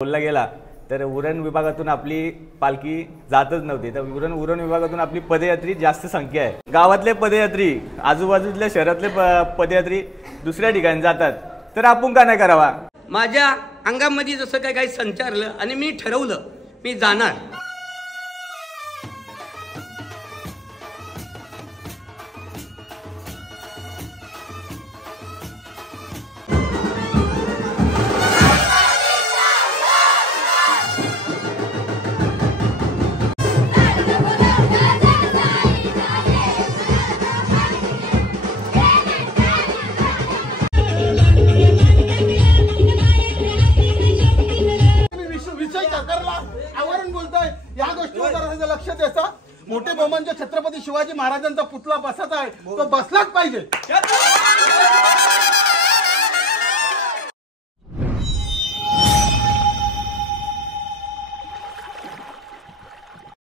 बोलला गेला तर उरण विभागातून आपली पालखी जातच नव्हती। तर उरण विभागातून आपली पदयात्री जास्त संख्या आहे। गावातले पदयात्री आजूबाजूच्या शहरातले पदयात्री दुसऱ्या ठिकाणी जातात, तर आपण का नाही करावा? माझ्या अंगामध्ये जसं काही संचारलं आणि मी ठरवलं मी जाणार। लक्ष द्यायचा। मोठे बहुमानच्या छत्रपती शिवाजी महाराजांचा पुतळा बसत आहे, तो बसलाच पाहिजे।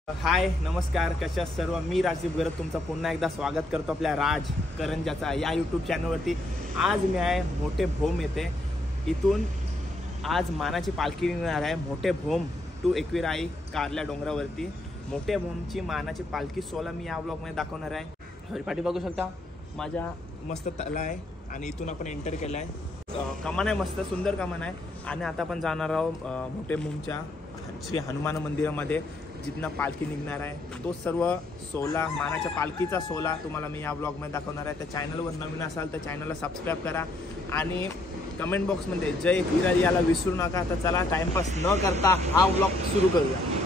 हाय नमस्कार, कशा सर्व? मी राजीव गरत तुमचं पुन्हा एकदा स्वागत करतो आपल्या राज करंजाचा या यूट्यूब चॅनलवरती। आज मी आहे मोठे भोम येथे। इथून आज मानाची पालखी निघणार आहे मोठे भोम टू एकविराई कारल्या डोंगरावरती। मोठे भोमची मानाची पालखी सोला मी या व्लॉगमध्ये दाखवणार आहे। हरिपाठी बघू शकता, माझ्या मस्त तला आहे आणि इथून आपण एंटर केला आहे। कमान आहे, मस्त सुंदर कमान आहे। आणि आता आपण जाणार आहोत मोठे भोमच्या श्री हनुमान मंदिरामध्ये, जिथनं पालखी निघणार आहे। तो सर्व सोला मानाच्या पालखीचा सोला तुम्हाला मी या व्लॉगमध्ये दाखवणार आहे। तर चॅनलवर नवीन असाल तर चॅनलला सबस्क्राईब करा आणि कमेंट बॉक्समध्ये जय एकविराई याला विसरू नका। तर चला टाइमपास न करता हा व्लॉग सुरू करूया।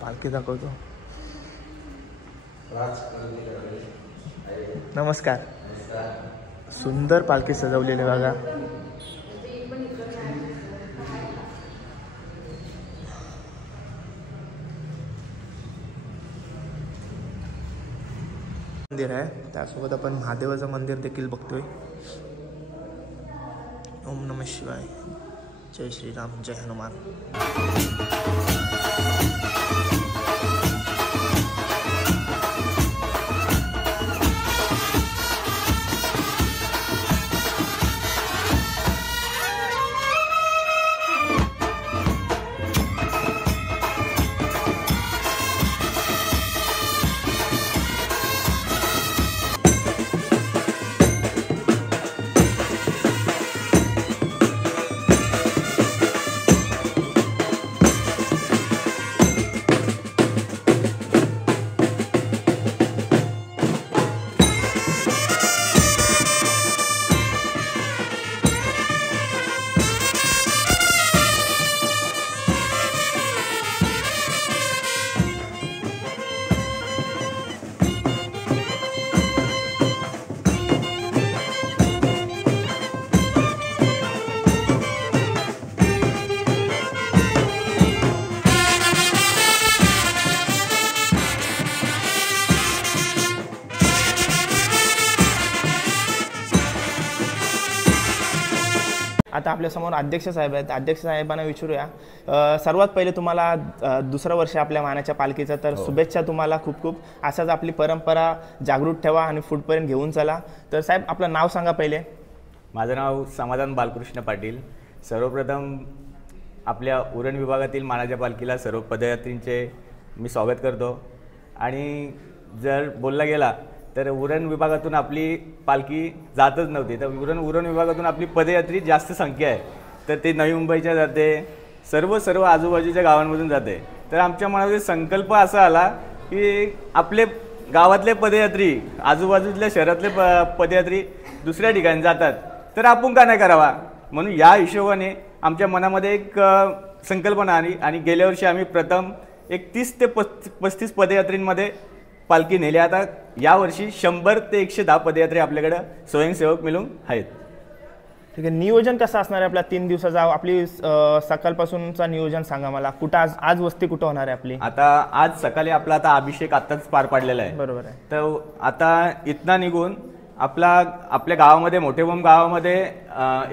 पालखी दाखवतो। नमस्कार। सुंदर पालखी सजवलेली बघा। मंदिर आहे, त्यासोबत आपण महादेवाचं मंदिर देखील बघतोय। ओम नमः शिवाय, जय श्रीराम, जय हनुमान। आता आपल्या समोर अध्यक्ष साहेब आहेत। अध्यक्ष साहेबांना विचारूया, सर्वात पहिले तुम्हाला दुसरं वर्ष आपल्या मानाच्या पालखीचं, तर शुभेच्छा तुम्हाला खूप खूप। असाच आपली परंपरा जागृत ठेवा आणि पुढपर्यंत घेऊन चला। तर साहेब आपलं नाव सांगा पहिले। माझं नाव समाधान बालकृष्ण पाटील। सर्वप्रथम आपल्या उरण विभागातील मानाच्या पालखीला सर्व पदयात्रींचे मी स्वागत करतो। आणि जर बोलला गेला तर उरण विभागातून आपली पालखी जातच नव्हती, तर उरण विभागातून आपली पदयात्री जास्त संख्या आहे। तर ते नवी मुंबईच्या जाते, सर्व आजूबाजूच्या गावांमधून जाते। तर आमच्या मनामध्ये संकल्प असा आला की आपले गावातले पदयात्री आजूबाजूच्या शहरातले पदयात्री दुसऱ्या ठिकाणी जातात, तर आपण का नाही करावा? म्हणून या हिशोबाने आमच्या मनामध्ये एक संकल्पना आली आणि गेल्या वर्षी आम्ही प्रथम 30 ते 35 पदयात्रींमध्ये पालखी नेली। आता यावर्षी 100 ते 110 पदयात्री आपल्याकडे स्वयंसेवक मिळून आहेत। ठीक आहे, नियोजन कसं असणार आहे आपल्या 3 दिवसाचा? आपली सकाळपासूनचा नियोजन सांगा मला। कुठं आज वस्ती कुठं होणार आहे आपली? आता आज सकाळी आपला आता अभिषेक आताच पार पाडलेला आहे। बरोबर आहे। तर आता इथनं निघून आपल्या गावामध्ये मोठे भोम गावामध्ये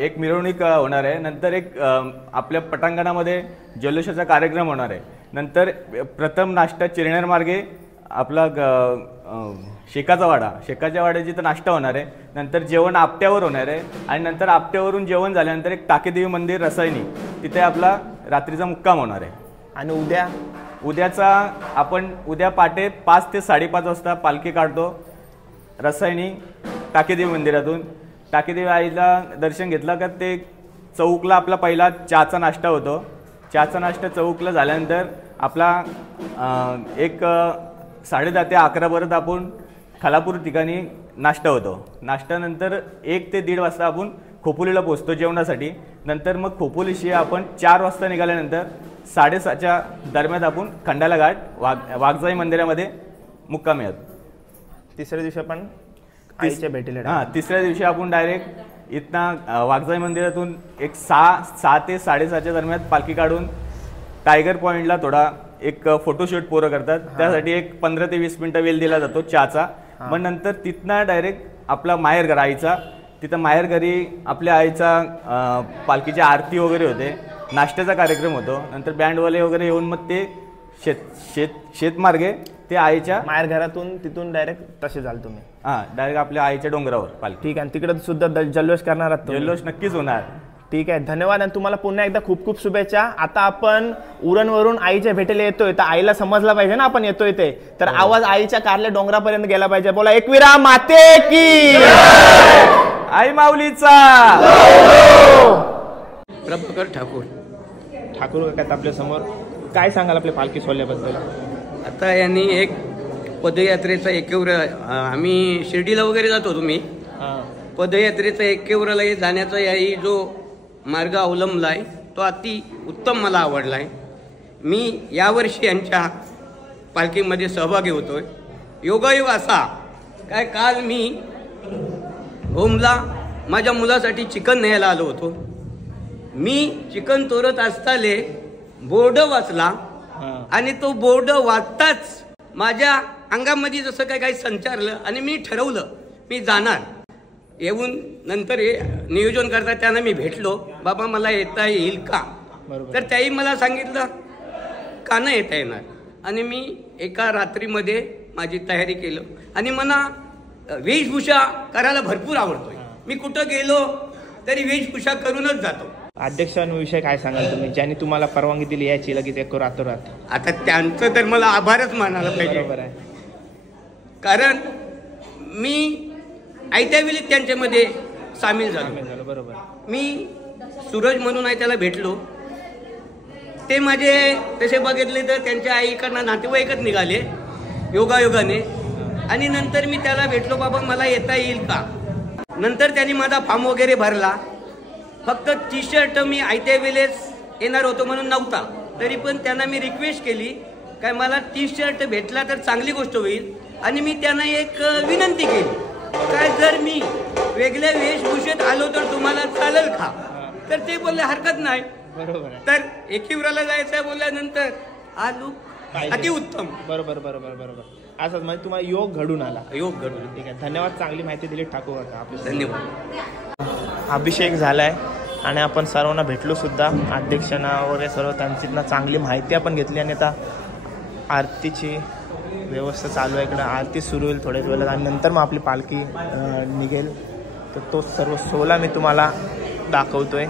एक मिरवणूक होणार आहे। नंतर एक आपल्या पटांगणामध्ये जल्लोषाचा कार्यक्रम होणार आहे। नंतर प्रथम नाश्ता चिरनेर मार्गे आपला शेकाचा वाड्याची तर नाश्ता होणार आहे, नंतर जेवण आपट्यावर होणार आहे आणि नंतर आपट्यावरून जेवण झाल्यानंतर एक टाकेदेवी मंदिर रसायनी तिथे आपला रात्रीचा मुक्काम होणार आहे. आणि उद्याचा आपण उद्या पहाटे 5 ते 5:30 वाजता पालखी काढतो रसायनी टाकेदेवी मंदिरातून. टाकेदेवी आईला दर्शन घेतलं का ते चौकला आपला पहिला चहाचा नाश्ता होतो. चहाचा नाश्ता चौकला झाल्यानंतर आपला एक 10:30 ते 11 आपण खालापूर ठिकाणी नाश्ता होतो. नाश्त्यानंतर 1 ते 1:30 वाजता आपण खोपोलीला पोहोचतो जेवणासाठी. नंतर मग खोपोलीशी आपण 4 वाजता निघाल्यानंतर 6:30च्या दरम्यान आपण खंडाला घाट वाघजाई मंदिरामध्ये मुक्कामी आहोत. तिसऱ्या दिवशी आपण आईच्या भेटीला तिसऱ्या दिवशी आपण डायरेक्ट इथनं वाघजाई मंदिरातून एक 6 ते 6:30च्या दरम्यान पालखी काढून टायगर पॉईंटला थोडा एक फोटोशूट पोरं करतात. त्यासाठी एक 15 ते 20 मिनिटं वेळ दिला जातो चहाचा. मग नंतर तिथनं डायरेक्ट आपला माहेरघर आईचा, तिथं माहेरघरी आपल्या आईचा पालखीची आरती वगैरे होते, नाश्त्याचा कार्यक्रम होतो. नंतर बँडवाले वगैरे येऊन मग ते शेतमार्गे ते आईच्या माहेरघरातून तिथून डायरेक्ट तसे जाल तुम्ही. डायरेक्ट आपल्या आईच्या डोंगरावर पालखी. ठीक आहे. तिकडे सुद्धा जल्लोष करणार आहात? जल्लोष नक्कीच होणार. ठीक आहे, धन्यवाद. आणि तुम्हाला पुन्हा एकदा खूप खूप शुभेच्छा. आता आपण उरणवरून आईच्या भेटीला येतोय, तर आईला समजला पाहिजे ना आपण येतोय ते, तर आवाज आईच्या कारले डोंगरापर्यंत गेला पाहिजे. बोला एकविरा माते की आई माऊलीचा. प्रभाकर ठाकूर काका आपल्या समोर काय सांगाल आपल्या पालखी सोहळ्याबद्दल? आता यांनी एक पदयात्रेचा एकेवर आम्ही शिर्डीला वगैरे जातो, तुम्ही पदयात्रेचा एकेवरला जाण्याचा याही जो मार्ग अवलंबला आहे तो अति उत्तम मला आवडला आहे. मी यावर्षी यांच्या पालखीमध्ये सहभागी होतोय. योगायोग असा काय, काल मी होमला माझ्या मुलासाठी चिकन न्यायला आलो होतो. मी चिकन तोरत असताले बोर्ड वाचला आणि तो बोर्ड वाचताच माझ्या अंगामध्ये जसं काही संचारलं आणि मी ठरवलं मी जाणार. येऊन नंतर नियोजन करता त्यांना मी भेटलो, बाबा मला येता येईल का? तर त्याही मला सांगितलं का नाही येता येणार. आणि मी एका रात्रीमध्ये माझी तयारी केलं. आणि मला वेशभूषा करायला भरपूर आवडतोय. मी कुठं गेलो तरी वेशभूषा करूनच जातो. अध्यक्षांविषयी काय सांगाल तुम्ही, ज्यांनी तुम्हाला परवानगी दिली याची लगेच एक रातोरात? आता त्यांचं तर मला आभारच मानायला पाहिजे. बरोबर आहे. कारण मी आयत्या वेळी त्यांच्यामध्ये सामील झालो. बरोबर. मी सूरज म्हणून आहे त्याला भेटलो. ते माझे तसे बघितले तर त्यांच्या आईकडनं नातेवाईकच निघाले योगायोगाने. आणि नंतर मी त्याला भेटलो, बाबा मला येता येईल का? नंतर त्यांनी माझा फॉर्म वगैरे भरला. फक्त टी शर्ट मी आयत्या वेळेस येणार होतो म्हणून नव्हता, तरी पण त्यांना मी रिक्वेस्ट केली काय मला टी शर्ट भेटला तर चांगली गोष्ट होईल. आणि मी त्यांना एक विनंती केली काय, जर मी वेगळ्या वेशभूषेत आलो तर तुम्हाला चालेल का? तर ते बोलले हरकत नाही. बरोबर. तर एकीवराला जायचं बोलल्यानंतर हा लूक अतिउत्तम. बरोबर बरोबर बरोबर. असंच म्हणजे तुम्हाला योग घडून आला. योग घडून. ठीक आहे, धन्यवाद. चांगली माहिती दिली ठाकूर काका. आपले धन्यवाद. अभिषेक झालाय आणि आपण सर्वांना भेटलो सुद्धा, अध्यक्षांना वगैरे सर्व त्यांची चांगली माहिती आपण घेतली. आणि आता आरतीची व्यवस्था चालू आहे, इकडं आरती सुरू होईल थोड्याच वेळात आणि नंतर मग आपली पालखी निघेल. तर तो सर्व सोहळा मी तुम्हाला दाखवतोय.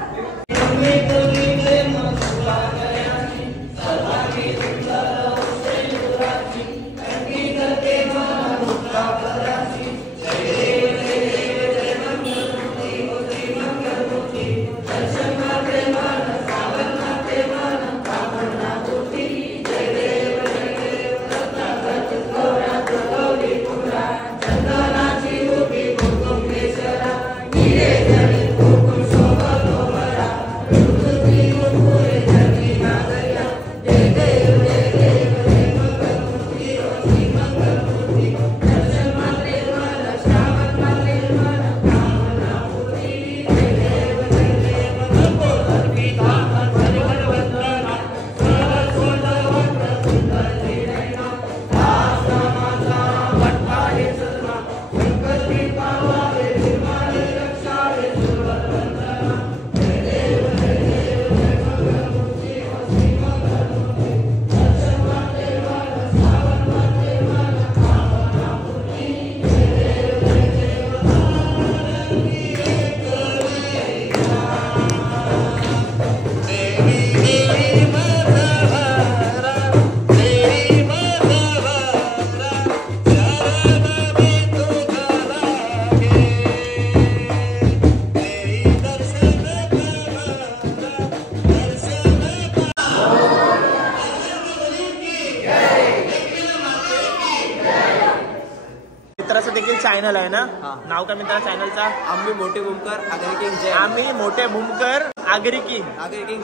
चॅनल आहे ना, नाव काय मित्रा चॅनलचा? आम्ही मोठे भूमकर आगरी किंग जय आम्ही मोठे भूमकर आगरी किंग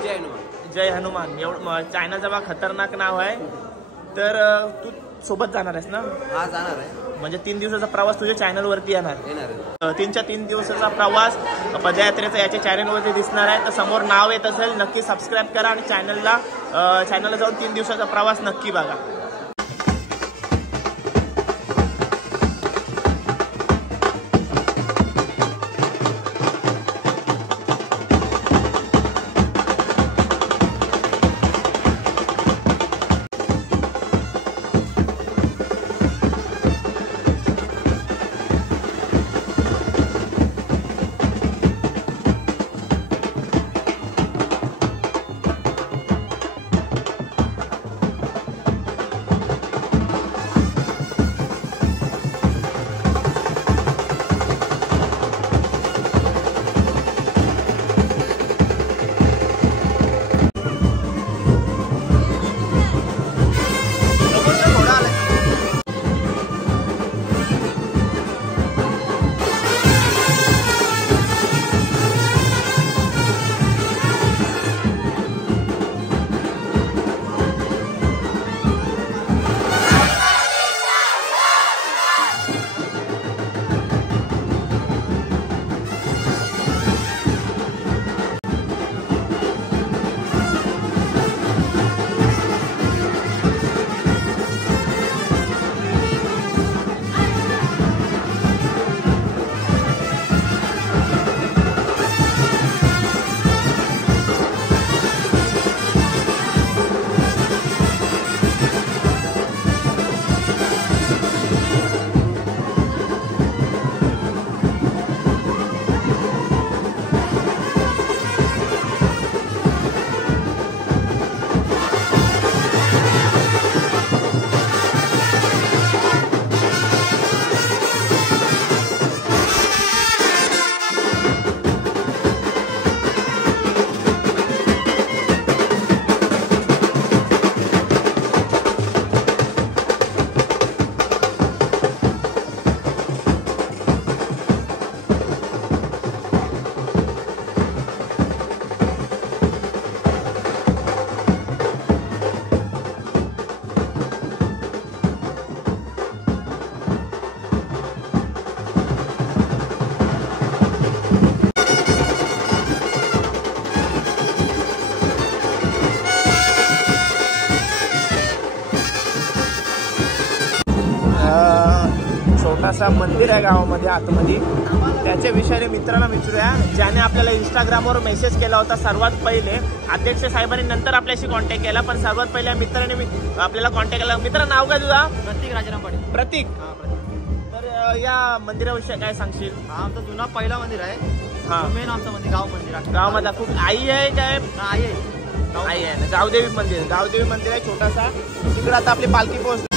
जय हनुमान. जय हनुमान. एवढं चॅनलचं बा खतरनाक नाव आहे. तर तू सोबत जाणार आहेस ना? हा जाणार आहे. म्हणजे 3 दिवसाचा प्रवास तुझ्या चॅनलवरती येणार. 3 दिवसाचा प्रवास पदयात्रेचा याच्या चॅनलवरती दिसणार आहे. तर समोर नाव येत असेल, नक्की सबस्क्राईब करा आणि चॅनलला जाऊन 3 दिवसाचा प्रवास नक्की बघा. छोटासा मंदिर आहे गावामध्ये आतमध्ये, त्याच्या विषयाने मित्राला विचारूया ज्याने आपल्याला इंस्टाग्रामवर मेसेज केला होता सर्वात पहिले. अध्यक्ष साहेबांनी नंतर आपल्याशी कॉन्टॅक्ट केला, पण सर्वात पहिल्या मित्राने आपल्याला कॉन्टॅक्ट केला. मित्र नाव काय तुझा? प्रतीक राजाराम पाटील. प्रतीक. तर या मंदिराविषयी काय सांगशील? हा आमचा जुना पहिला मंदिर आहे. हा मेन आमचं मंदिर गाव मंदिर आहे. गावामध्ये खूप आई आहे काय? आई आहे. आई आहे ना. गावदेवी मंदिर आहे छोटासा. तिकडे आता आपली पालखी पोहोचली.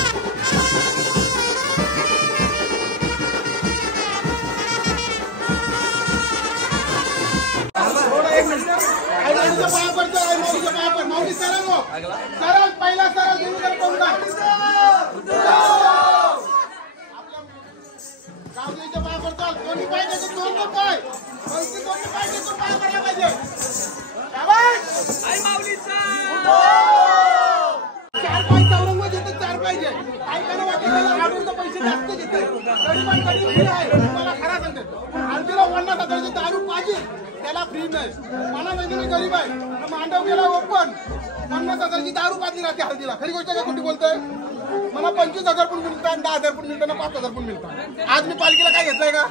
त्याला फ्री नाही. मला माहिती मी गरीब आहे. मांडव गेला ओपन 50,000ची दारू पाजली राहते हळदीला. खरी गोष्ट काय कुठे बोलतोय? मला 25,000 पण मिळतात, 10,000 पण मिळतात, 5,000 पण मिळतात. आज मी पालखीला काय घेतलंय का?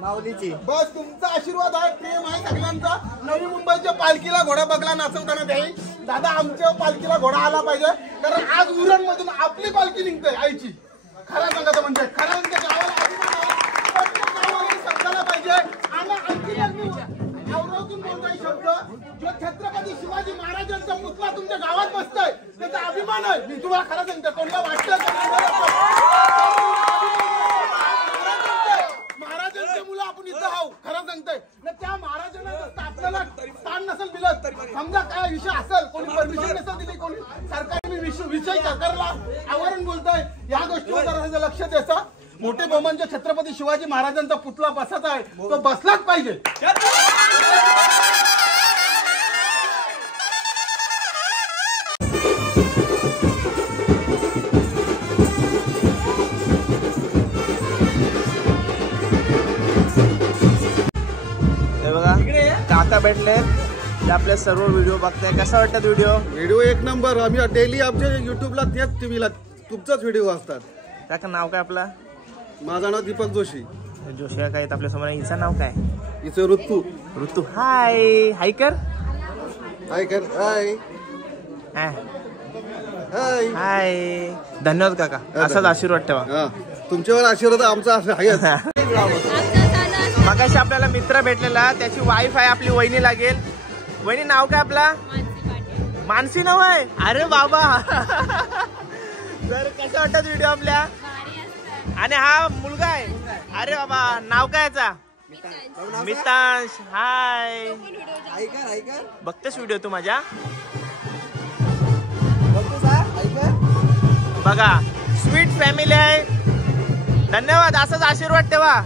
माऊलीची. बस तुमचा आशीर्वाद आहे, प्रेम आहे सगळ्यांचा. नवी मुंबईच्या पालखीला घोडा बघला नाचवताना त्याही दादा आमच्या पालखीला घोडा आला पाहिजे. कारण आज उरण मधून आपली पालखी निघते आईची. खरं सांगायचं म्हणजे खरं म्हणजे गावाला शब्दाला पाहिजे. आणि आणखी आवरातून बोलतोय शब्द जो छत्रपती शिवाजी महाराजांचा पुतळा तुमच्या गावात बसतोय त्याचा अभिमान आहे. मी तुम्हाला खरं सांगतो, कोणाला वाटतं महाराजांचे मुलं आपण इथं आहोत खरं सांगतोय ना. त्या महाराजांना आपल्याला स्थान नसेल मिळत तरी समजा काय विषय असेल, कोणी परमिशन नसेल दिली, कोणी सरकारने विषय सरकारला आवरण बोलतोय, या गोष्टीवर जरा लक्ष द्यायचं. मोठे बहुमान जो छत्रपती शिवाजी महाराजांचा पुतळा बसायचा आहे तो बसलाच पाहिजे. हे बघा काका भेटलेत ते आपले सर्व व्हिडिओ बघताय. कसा वाटतात व्हिडिओ एक नंबर. आम्ही डेली आमच्या युट्यूबला तेच टीव्हीला तुमचाच व्हिडिओ असतात. काका नाव काय आपला? माझं नाव दीपक जोशी. जोशी काका आहेत आपल्या समोर. हिचं नाव काय? हिचं ऋतू. ऋतू. हाय हाय कर. हाय कर. हाय हाय हाय. धन्यवाद काका, असाच आशीर्वाद ठेवा. तुमच्यावर आशीर्वाद आमचा आहेच. मगाशी आपल्याला मित्र भेटलेला, त्याची वाईफ आहे आपली वहिनी लागेल. वहिनी नाव काय आपला? मानसी नाव आहे. अरे बाबा तर कसं वाटत व्हिडिओ आपल्या? आणि हा मुलगा आहे. अरे बाबा नाव काय याचा? मितांश. हाय. बघतेस व्हिडिओ तू माझ्या? बघा स्वीट फॅमिली आहे. धन्यवाद, असाच आशीर्वाद ठेवा.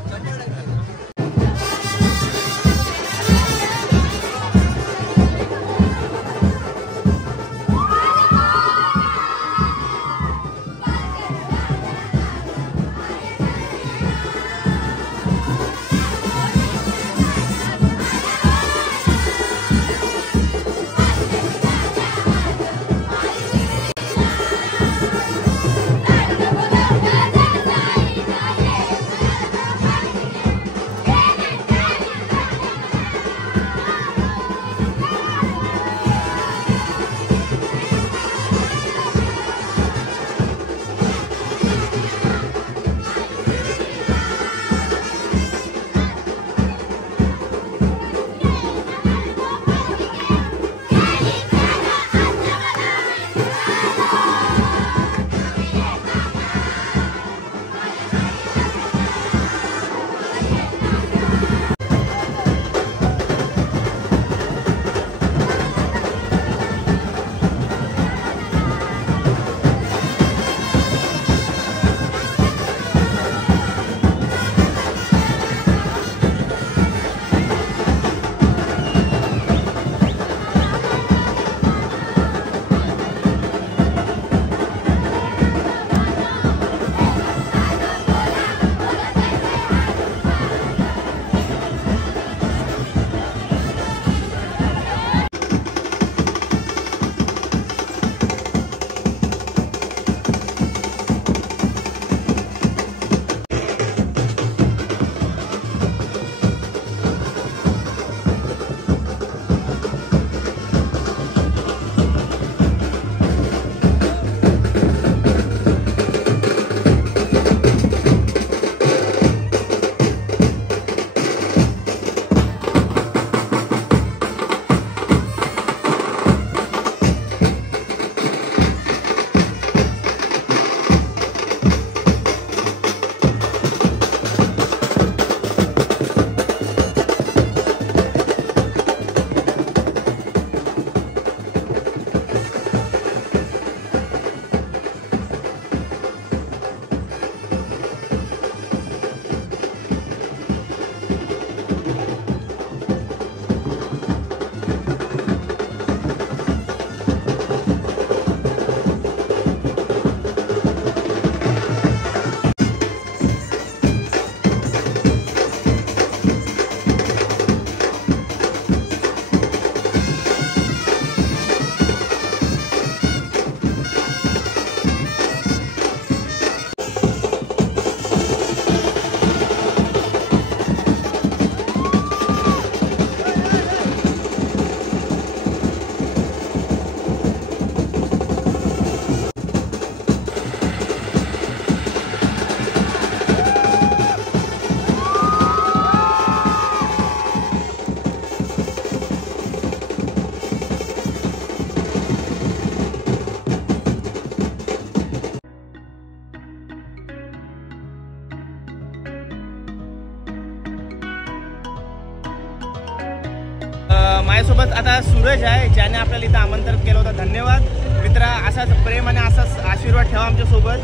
माझ्यासोबत आता सूरज आहे, ज्याने आपल्याला इथं आमंत्रित केलं होतं. धन्यवाद मित्रा, असाच प्रेम आणि असाच आशीर्वाद ठेवा आमच्यासोबत.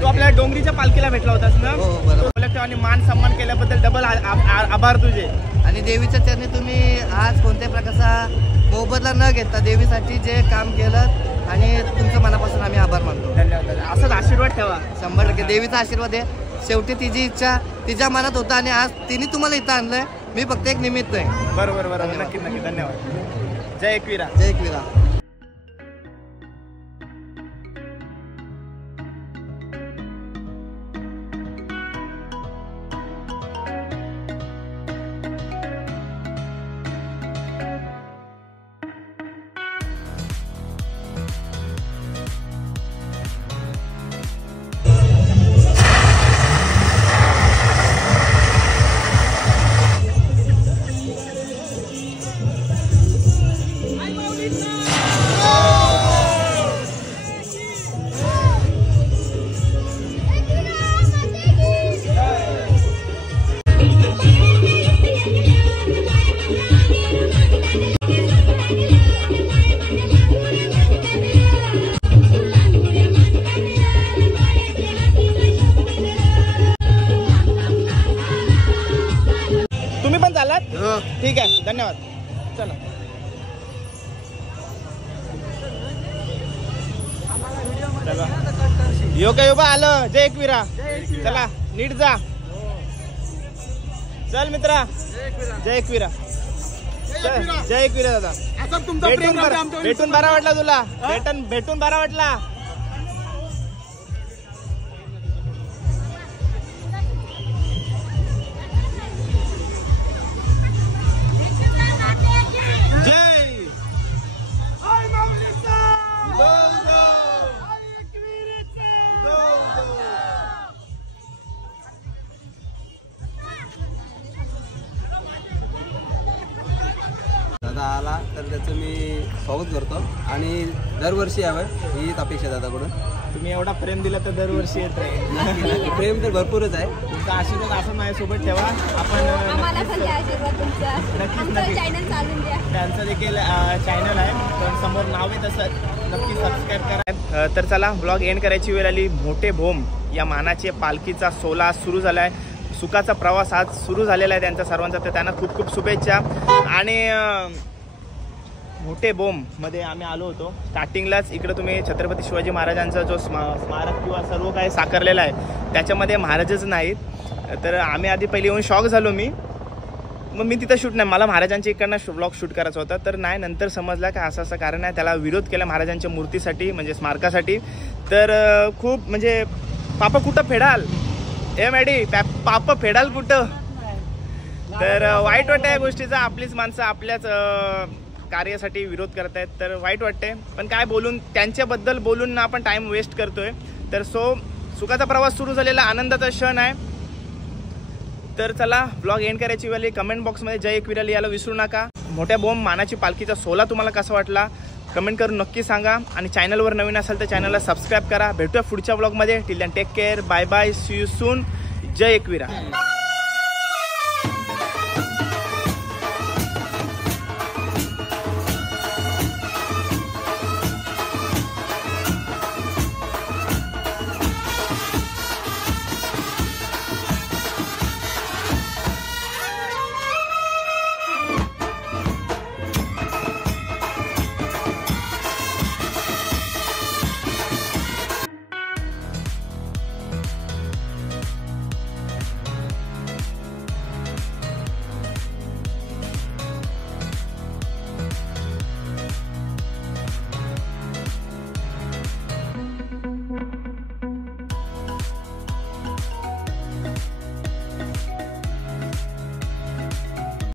तू आपल्याला डोंगरीच्या पालखीला भेटला होतास ना, ठेवा आणि मान सन्मान केल्याबद्दल डबल आभार तुझे. आणि देवीच्या चरणी तुम्ही आज कोणत्याही प्रकारचा मोबदला न घेता देवीसाठी जे काम केलं आणि तुमच्या मनापासून आम्ही आभार मानतो. धन्यवाद. असाच आशीर्वाद ठेवा. 100% देवीचा आशीर्वाद आहे. शेवटी तिची इच्छा तिच्या मनात होता आणि आज तिने तुम्हाला इथं आणलंय. मी फक्त एक निमित्त आहे. बरोबर बरोबर. नक्की नक्की. धन्यवाद. जय एकविरा. जय एकविरा. ठीक आहे. धन्यवाद. चला. योगा आलं. जय एकविरा. चला नीट जा. चल मित्रा. जय एकविरा. जय एकविरा दादा. भेटून बरा वाटला तुला. भेटून बरा वाटला. दादा आला तर त्याचं मी स्वागत करतो आणि दरवर्षी यावं हीच अपेक्षा दादाकडून. तुम्ही एवढा प्रेम दिला तर दरवर्षी येत राहील. प्रेम तर भरपूरच आहे. तुमचा आशीर्वाद असं माझ्यासोबत ठेवा. आपण त्यांचं देखील चॅनल आहे, पण समोर नाव आहे तसं नक्की सबस्क्राईब करा. तर चला ब्लॉग एंड करायची वेळ आली. मोठे भोम या मानाचे पालखीचा सोहळा सुरू झाला आहे. सुखाचा प्रवास आज सुरू झालेला आहे त्यांचा सर्वांचा. तर त्यांना खूप खूप शुभेच्छा. आणि मोठे बोममध्ये आम्ही आलो होतो स्टार्टिंगलाच. इकडं तुम्ही छत्रपती शिवाजी महाराजांचा जो स्मारक किंवा सर्व काही साकारलेला आहे त्याच्यामध्ये महाराजच नाहीत. तर आम्ही आधी पहिले येऊन शॉक झालो. मग मी तिथं शूट नाही, मला महाराजांच्या इकडनं ब्लॉग शूट करायचा होता. तर नाही, नंतर समजलं की असं कारण आहे. त्याला विरोध केला महाराजांच्या मूर्तीसाठी म्हणजे स्मारकासाठी. तर खूप म्हणजे पापा कुठं फेडाल हे मॅडी, पाप फेडाल कुठं. तर वाईट वाटतं या गोष्टीचा. आपलीच माणसं आपल्याच कार्यासाठी विरोध करतायत तर वाईट वाटते. पण काय बोलून त्यांच्याबद्दल बोलून आपण टाइम वेस्ट करतोय. तर सुखाचा प्रवास सुरू झालेला आनंदाचा क्षण आहे. तर चला ब्लॉग एंड करायची वेळी कमेंट बॉक्समध्ये जय एकविरा लिहायला विसरू नका. मोठ्या बोम मानाची पालखीचा सोहळा तुम्हाला कसा वाटला कमेंट करून नक्की सांगा. आणि चॅनलवर नवीन असेल तर चॅनलला सबस्क्राईब करा. भेटूया पुढच्या ब्लॉगमध्ये. Till then take care. Bye bye. See you soon. जय एकविरा.